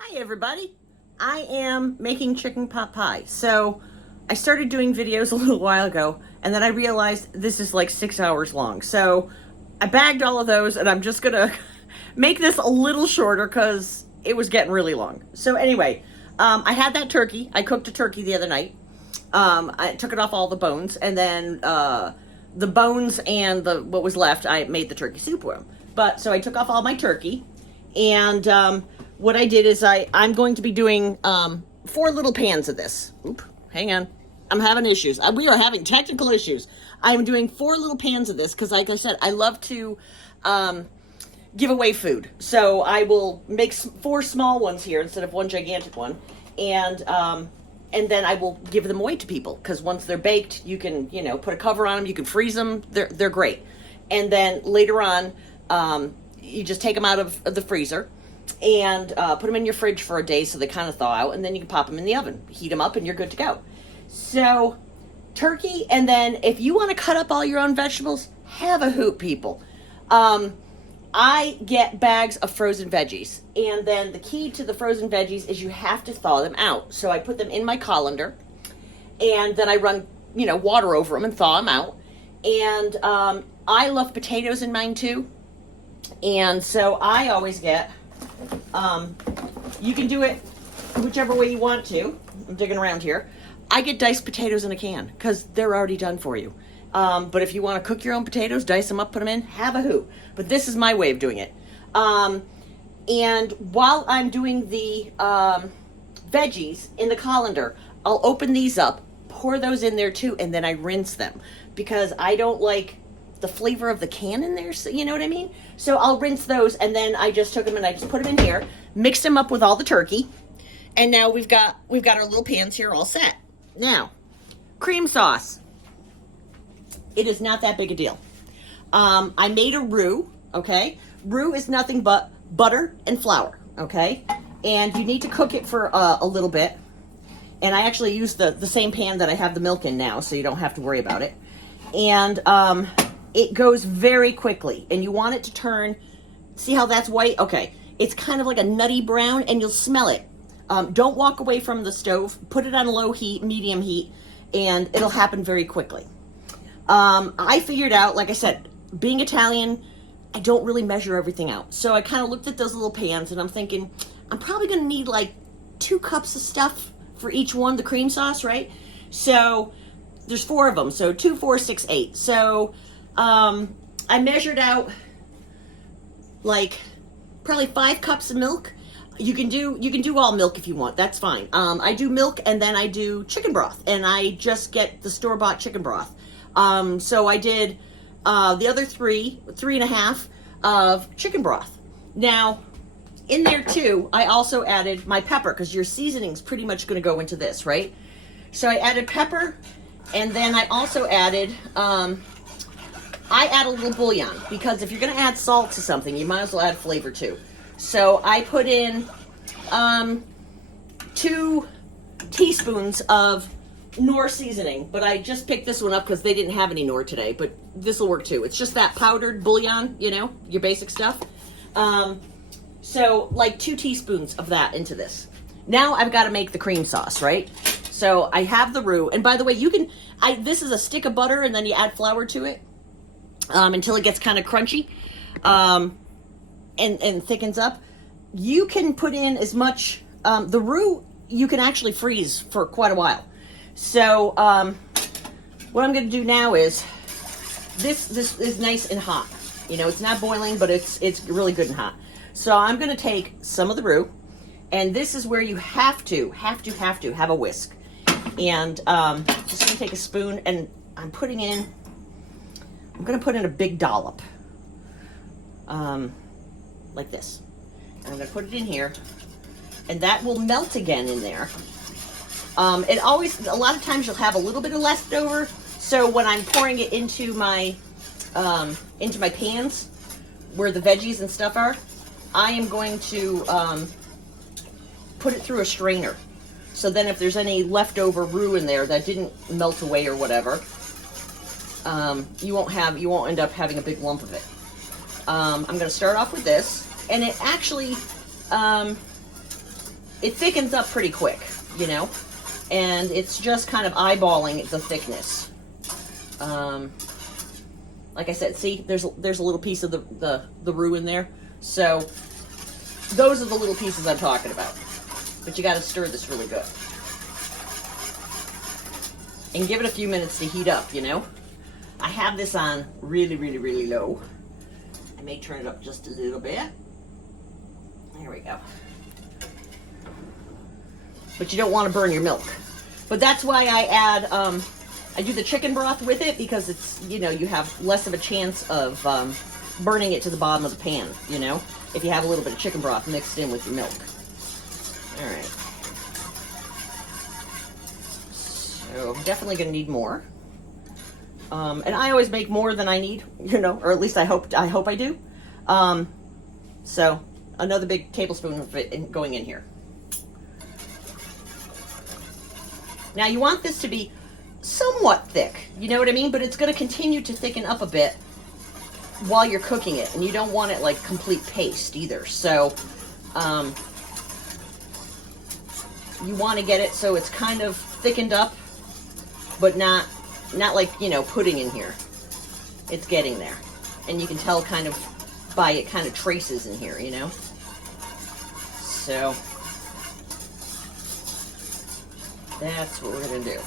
Hi everybody. I am making chicken pot pie. So I started doing videos a little while ago and then I realized this is like 6 hours long. So I bagged all of those and I'm just gonna make this a little shorter because it was getting really long. So anyway, I had that turkey. I cooked a turkey the other night. I took it off all the bones and then the bones and what was left, I made the turkey soup with. But so I took off all my turkey and what I did is I'm going to be doing 4 little pans of this. Oop, hang on. I'm having issues. We are having technical issues. I'm doing 4 little pans of this because, like I said, I love to give away food. So I will make 4 small ones here instead of one gigantic one, and then I will give them away to people because once they're baked, you can put a cover on them. You can freeze them. They're great. And then later on, you just take them out of the freezer and put them in your fridge for a day so they kind of thaw out, and then you can pop them in the oven, heat them up, and you're good to go. So turkey, and then if you want to cut up all your own vegetables, have a hoot, people. I get bags of frozen veggies, and then the key to the frozen veggies is you have to thaw them out. So I put them in my colander, and then I run water over them and thaw them out. And I love potatoes in mine too, and so I always get you can do it whichever way you want to. I'm digging around here. I get diced potatoes in a can because they're already done for you. But if you want to cook your own potatoes, dice them up, put them in, have a hoot. But this is my way of doing it. And while I'm doing the veggies in the colander, I'll open these up, pour those in there too, and then I rinse them because I don't like the flavor of the can in there, so you know what I mean? So I'll rinse those, and then I just took them and I just put them in here, mixed them up with all the turkey, and now we've got our little pans here all set. Now, cream sauce. It is not that big a deal. I made a roux, okay? Roux is nothing but butter and flour, okay? And you need to cook it for a little bit. And I actually use the same pan that I have the milk in now, so you don't have to worry about it. And it goes very quickly, and you want it to turn, see how that's white? Okay, it's kind of like a nutty brown, and you'll smell it. Don't walk away from the stove. Put it on low heat, medium heat, and it'll happen very quickly. I figured out, like I said, being Italian, I don't really measure everything out. So I kind of looked at those little pans, and I'm thinking, I'm probably going to need like 2 cups of stuff for each one, the cream sauce, right? So there's 4 of them, so 2, 4, 6, 8. So I measured out like probably 5 cups of milk. You can do all milk if you want. That's fine. I do milk, and then I do chicken broth, and I just get the store-bought chicken broth. So I did the other 3.5 of chicken broth. Now, in there too, I also added my pepper because your seasoning's pretty much going to go into this, right? So I added pepper, and then I also added I add a little bouillon because if you're going to add salt to something, you might as well add flavor too. So I put in 2 teaspoons of Knorr seasoning, but I just picked this one up because they didn't have any Knorr today, but this will work too. It's just that powdered bouillon, your basic stuff. So like 2 teaspoons of that into this. Now I've got to make the cream sauce, right? So I have the roux, and by the way, this is a stick of butter, and then you add flour to it until it gets kind of crunchy and thickens up. You can put in as much, the roux you can actually freeze for quite a while. So what I'm going to do now is, this is nice and hot. It's not boiling, but it's really good and hot. So I'm going to take some of the roux, and this is where you have to have a whisk. And just going to take a spoon, and I'm going to put in a big dollop, like this. And I'm going to put it in here, and that will melt again in there. A lot of times you'll have a little bit of leftover, so when I'm pouring it into my pans where the veggies and stuff are, I am going to put it through a strainer. So then if there's any leftover roux in there that didn't melt away or whatever, you won't end up having a big lump of it. I'm going to start off with this, and it actually it thickens up pretty quick, you know, and it's just kind of eyeballing the thickness. Like I said, see, there's a little piece of the roux in there. So those are the little pieces I'm talking about. But you got to stir this really good. And give it a few minutes to heat up, you know. I have this on really, really, really low. I may turn it up just a little bit. There we go. But you don't want to burn your milk. But that's why I add, I do the chicken broth with it, because it's, you know, you have less of a chance of burning it to the bottom of the pan, you know, if you have a little bit of chicken broth mixed in with your milk. All right. So I'm definitely going to need more. And I always make more than I need, you know, or at least I hope I do. So another big tablespoon of it going in here. Now you want this to be somewhat thick, you know what I mean? But it's going to continue to thicken up a bit while you're cooking it, and you don't want it like complete paste either. So you want to get it so it's kind of thickened up, but not like, you know, pudding in here. It's getting there, and you can tell kind of by it kind of traces in here, you know. So that's what we're gonna do.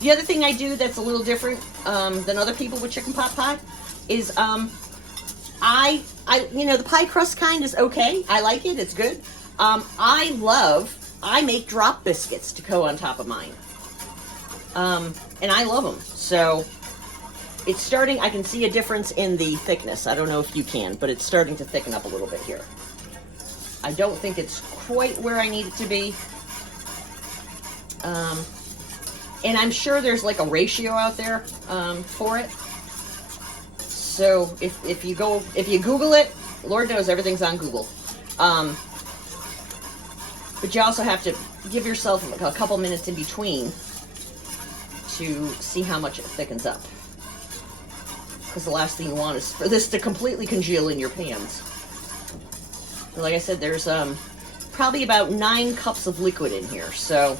The other thing I do that's a little different than other people with chicken pot pie is I you know, the pie crust kind is okay. I like it. It's good. I make drop biscuits to go on top of mine. And I love them. So it's starting, I can see a difference in the thickness. I don't know if you can, but it's starting to thicken up a little bit here. I don't think it's quite where I need it to be. And I'm sure there's like a ratio out there for it. So if you Google it, Lord knows everything's on Google. But you also have to give yourself a couple minutes in between to see how much it thickens up. Because the last thing you want is for this to completely congeal in your pans. And like I said, there's probably about 9 cups of liquid in here. So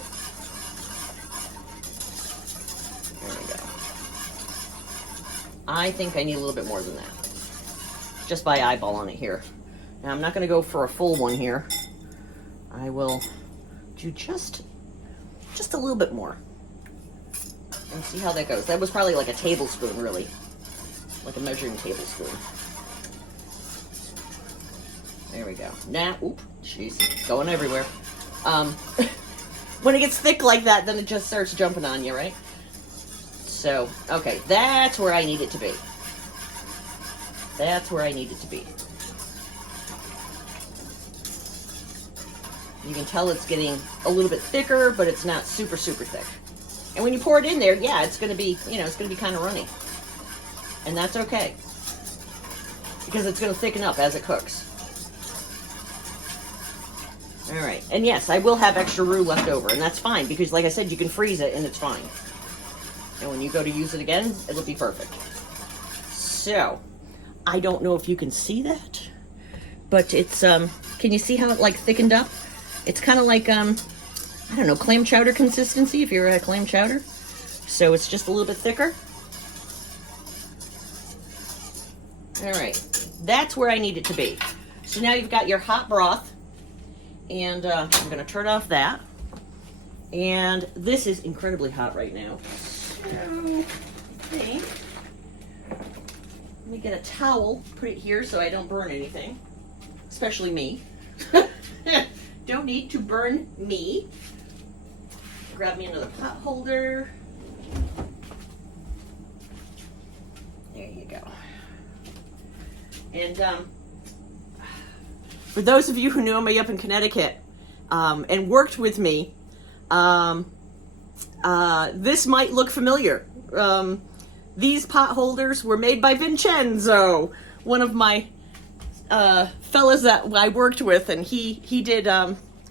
there we go. I think I need a little bit more than that, just by eyeballing it here. Now I'm not going to go for a full one here. I will do just a little bit more and see how that goes. That was probably like a tablespoon, really, like a measuring tablespoon. There we go. Now, oop, jeez, going everywhere. When it gets thick like that, then it just starts jumping on you, right? So, okay, that's where I need it to be. That's where I need it to be. You can tell it's getting a little bit thicker, but it's not super, super thick. And when you pour it in there, yeah, it's going to be, you know, it's going to be kind of runny. And that's okay, because it's going to thicken up as it cooks. All right. And yes, I will have extra roux left over, and that's fine, because like I said, you can freeze it and it's fine. And when you go to use it again, it'll be perfect. So, I don't know if you can see that, but it's, can you see how it like thickened up? It's kind of like, I don't know, clam chowder consistency, if you're at a clam chowder. So it's just a little bit thicker. All right, that's where I need it to be. So now you've got your hot broth, and I'm gonna turn off that. And this is incredibly hot right now. So, okay. Let me get a towel, put it here so I don't burn anything, especially me. Don't need to burn me. Grab me another pot holder. There you go. And for those of you who know me up in Connecticut and worked with me, this might look familiar. These pot holders were made by Vincenzo, one of my fellas that I worked with, and he did,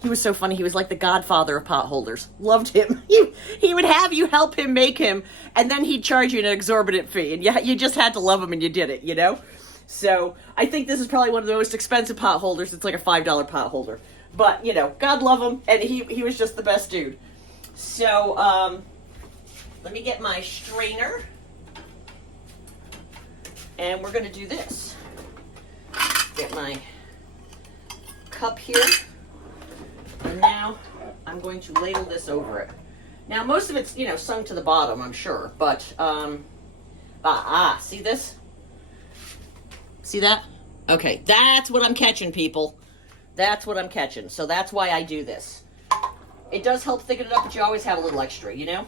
he was so funny. He was like the godfather of pot holders. Loved him. He would have you help him make him, and then he'd charge you an exorbitant fee, and you just had to love him, and you did it, you know? So I think this is probably one of the most expensive pot holders. It's like a $5 pot holder. But, you know, God love him, and he was just the best dude. So, let me get my strainer. And we're going to do this. Get my cup here. And now I'm going to ladle this over it. Now, most of it's, you know, sunk to the bottom, I'm sure. But, see this? See that? Okay, that's what I'm catching, people. That's what I'm catching. So that's why I do this. It does help thicken it up, but you always have a little extra, you know?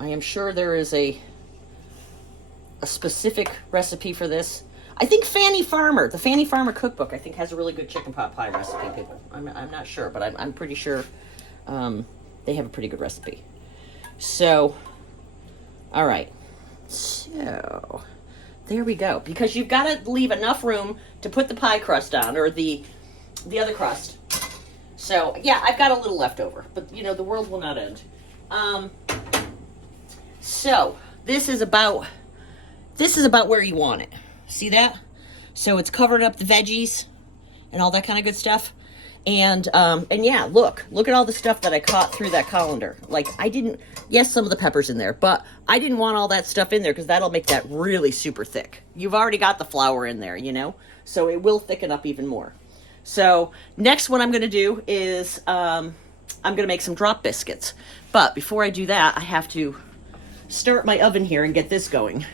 I am sure there is a specific recipe for this. I think Fannie Farmer, the Fannie Farmer cookbook, I think has a really good chicken pot pie recipe, people. I'm not sure, but I'm pretty sure they have a pretty good recipe. So, all right. So, there we go. Because you've got to leave enough room to put the pie crust on, or the other crust. So, yeah, I've got a little left over, but, you know, the world will not end. So, this is about where you want it. See that? So it's covering up the veggies and all that kind of good stuff. And yeah, look at all the stuff that I caught through that colander. Like, yes, some of the pepper's in there, but I didn't want all that stuff in there because that'll make that really super thick. You've already got the flour in there, you know? So it will thicken up even more. So next what I'm going to do is I'm going to make some drop biscuits. But before I do that, I have to start my oven here and get this going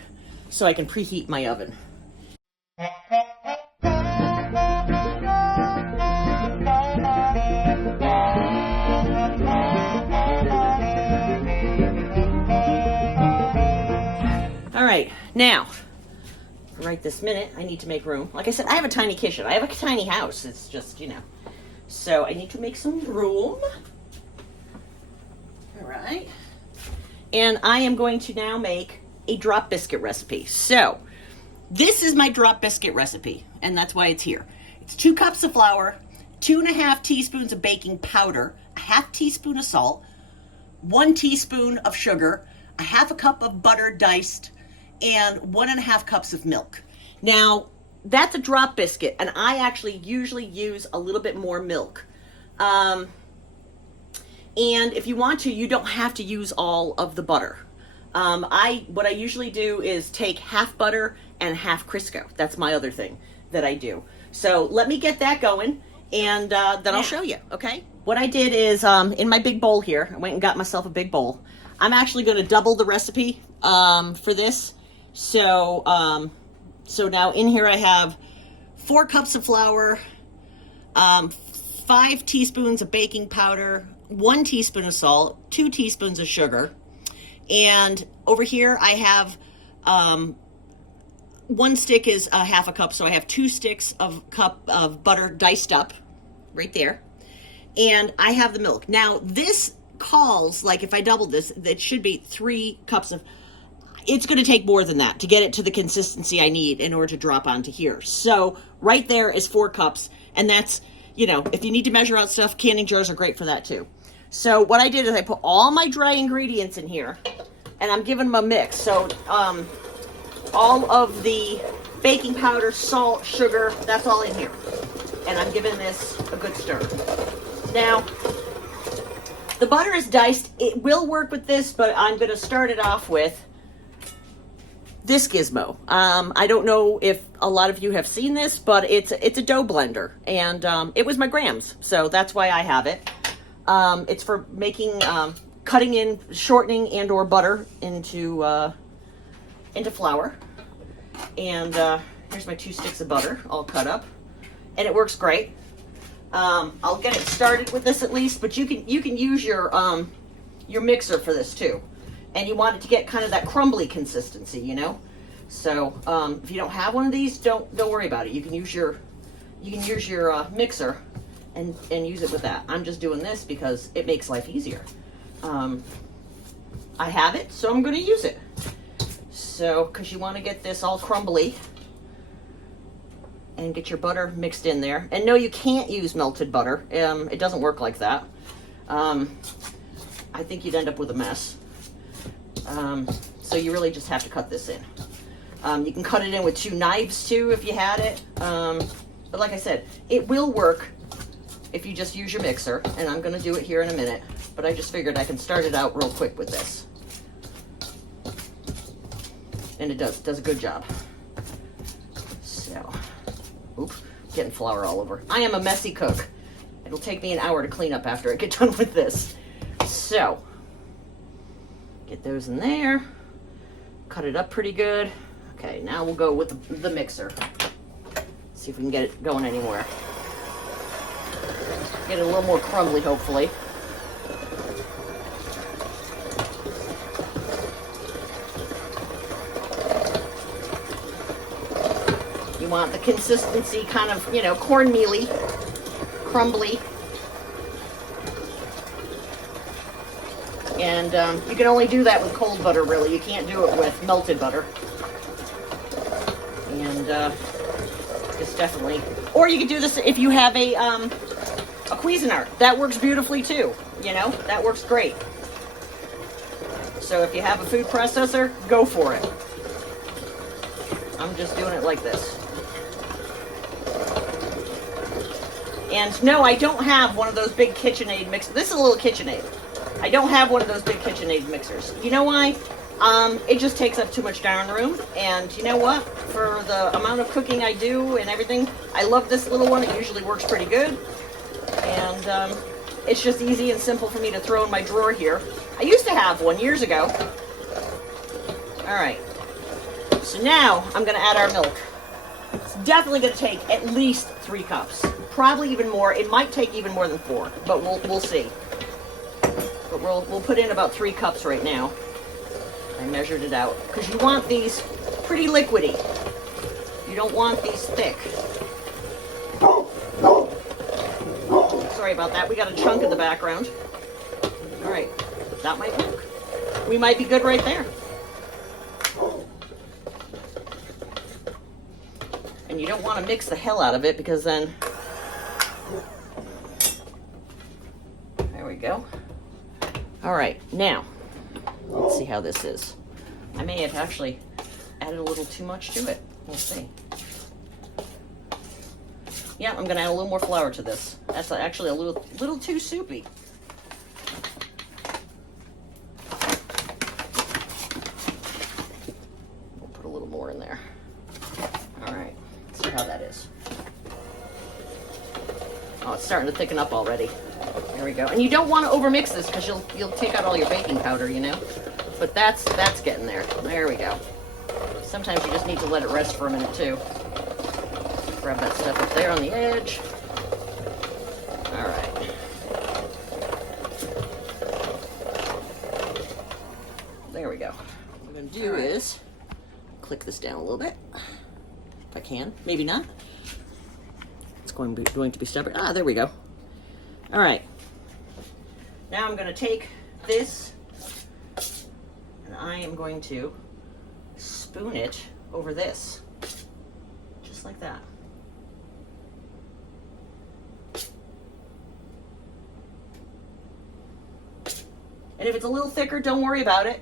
so I can preheat my oven. All right, now, right this minute, I need to make room. Like I said, I have a tiny kitchen. I have a tiny house. It's just, you know. So I need to make some room. All right. And I am going to now make a drop biscuit recipe. So this is my drop biscuit recipe, and that's why it's here. It's 2 cups of flour, 2.5 teaspoons of baking powder, a 1/2 teaspoon of salt, 1 teaspoon of sugar, a 1/2 cup of butter diced, and 1.5 cups of milk. Now, that's a drop biscuit, and I actually usually use a little bit more milk. And if you want to, you don't have to use all of the butter. What I usually do is take half butter and half Crisco. That's my other thing that I do. So let me get that going, and then I'll show you, okay? What I did is, in my big bowl here, I went and got myself a big bowl. I'm actually going to double the recipe for this. So now in here I have 4 cups of flour, 5 teaspoons of baking powder, 1 teaspoon of salt, 2 teaspoons of sugar, and over here I have 1 stick is a 1/2 cup, so I have 2 sticks of butter diced up right there, and I have the milk. Now this calls, like if I double this, it should be 3 cups of. It's going to take more than that to get it to the consistency I need in order to drop onto here. So right there is 4 cups, and that's, you know, if you need to measure out stuff, canning jars are great for that too. So what I did is I put all my dry ingredients in here, and I'm giving them a mix. So all of the baking powder, salt, sugar, that's all in here. And I'm giving this a good stir. Now, the butter is diced. It will work with this, but I'm going to start it off with this gizmo. I don't know if a lot of you have seen this, but it's a dough blender, and it was my Grams, so that's why I have it. It's for making, cutting in, shortening, and or butter into flour. And here's my 2 sticks of butter, all cut up, and it works great. I'll get it started with this at least, but you can use your mixer for this too. And you want it to get kind of that crumbly consistency, you know? So if you don't have one of these, don't worry about it. You can use your you can use your mixer and use it with that. I'm just doing this because it makes life easier. I have it, so I'm going to use it. So, because you want to get this all crumbly and get your butter mixed in there. And no, you can't use melted butter. It doesn't work like that. I think you'd end up with a mess. So you really just have to cut this in. You can cut it in with 2 knives too if you had it. But like I said, it will work if you just use your mixer. And I'm going to do it here in a minute. But I just figured I can start it out real quick with this. And it does a good job. So, oops, getting flour all over. I am a messy cook. It'll take me an hour to clean up after I get done with this. So, get those in there. Cut it up pretty good. Okay, now we'll go with the mixer. See if we can get it going anywhere. Get it a little more crumbly, hopefully. You want the consistency kind of, cornmealy, crumbly. And you can only do that with cold butter, really. You can't do it with melted butter. And it's definitely... Or you could do this if you have a Cuisinart. That works beautifully, too. That works great. So if you have a food processor, go for it. I'm just doing it like this. And no, I don't have one of those big KitchenAid mixers. This is a little KitchenAid. I don't have one of those big KitchenAid mixers. You know why? It just takes up too much darn room. And you know what? For the amount of cooking I do and everything, I love this little one. It usually works pretty good. And it's just easy and simple for me to throw in my drawer here. I used to have one years ago. All right. So now I'm going to add our milk. It's definitely going to take at least 3 cups. Probably even more. It might take even more than 4, but we'll see. But we'll put in about 3 cups right now. I measured it out because you want these pretty liquidy. You don't want these thick. Sorry about that. We got a chunk in the background. All right, that might work. We might be good right there. And you don't want to mix the hell out of it because then... There we go. All right, now, let's see how this is. I may have actually added a little too much to it. We'll see. Yeah, I'm going to add a little more flour to this. That's actually a little too soupy. We'll put a little more in there. All right, let's see how that is. Oh, it's starting to thicken up already. There we go. And you don't want to overmix this because you'll take out all your baking powder, But that's getting there. There we go. Sometimes you just need to let it rest for a minute too. Grab that stuff up there on the edge. All right. There we go. What we're going to do is click this down a little bit. If I can. Maybe not. It's going to be stubborn. Ah, there we go. All right. Now I'm going to take this and I am going to spoon it over this. Just like that. And if it's a little thicker, don't worry about it,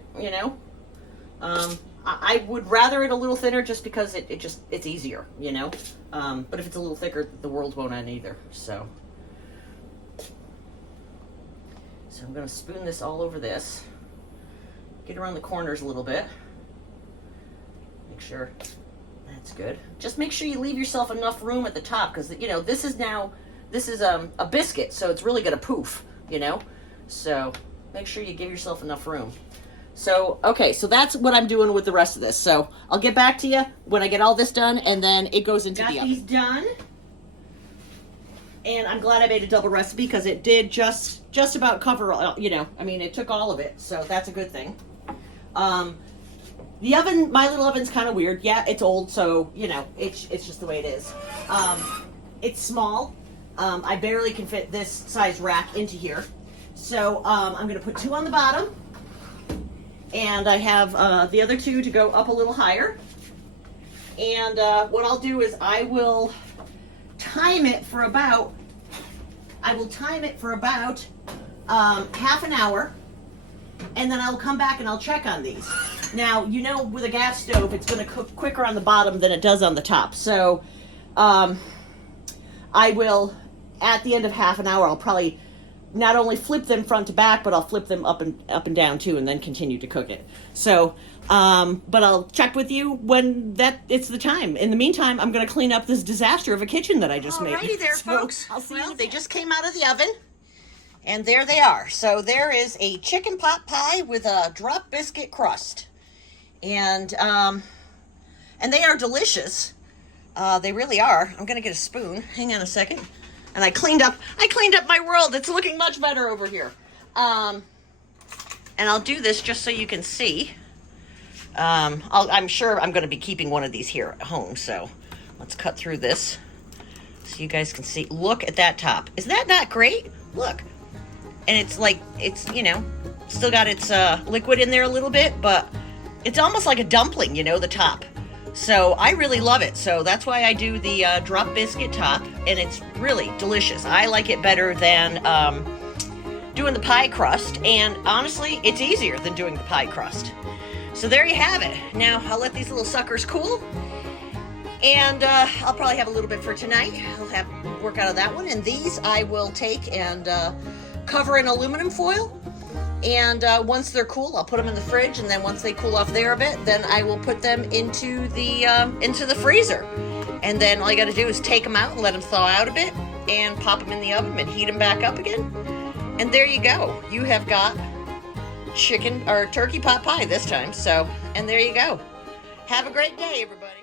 I would rather it a little thinner just because it's easier, But if it's a little thicker, the world won't end either, So I'm going to spoon this all over this. Get around the corners a little bit. Make sure that's good. Just make sure you leave yourself enough room at the top because, this is a biscuit, so it's really going to poof, So make sure you give yourself enough room. So, okay, so that's what I'm doing with the rest of this. So I'll get back to you when I get all this done, and then it goes into the oven. Got these done. And I'm glad I made a double recipe because it did just about cover, it took all of it. So that's a good thing. The oven, my little oven's kind of weird. Yeah, it's old, so, it's just the way it is. it's small. I barely can fit this size rack into here. So I'm going to put 2 on the bottom, and I have the other 2 to go up a little higher. And what I'll do is I will time it for about half an hour, and then I'll come back and I'll check on these. Now, you know, with a gas stove, it's going to cook quicker on the bottom than it does on the top. So I will, at the end of half an hour, I'll probably not only flip them front to back, but I'll flip them up and down too, and then continue to cook it. So, but I'll check with you when it's the time. In the meantime, I'm going to clean up this disaster of a kitchen that I just made. Alrighty there, folks. Well, they just came out of the oven, and there they are. So there is a chicken pot pie with a drop biscuit crust, and they are delicious. They really are. I'm going to get a spoon. Hang on a second. And I cleaned up my world. It's looking much better over here. And I'll do this just so you can see. I'm sure I'm going to be keeping one of these here at home. So let's cut through this so you guys can see. Look at that top. Is that not great? Look. And it's like, it's, you know, still got its liquid in there a little bit, but it's almost like a dumpling, you know, the top. So I really love it. So that's why I do the drop biscuit top, and it's really delicious. I like it better than doing the pie crust, and honestly, it's easier than doing the pie crust. So there you have it. Now I'll let these little suckers cool, and I'll probably have a little bit for tonight. I'll have work out of that one, and these I will take and cover in aluminum foil. And once they're cool, I'll put them in the fridge, and then once they cool off there a bit, then I will put them into the freezer. And then all you got to do is take them out and let them thaw out a bit, and pop them in the oven and heat them back up again. And there you go. You have got chicken or turkey pot pie this time. So, and there you go. Have a great day, everybody.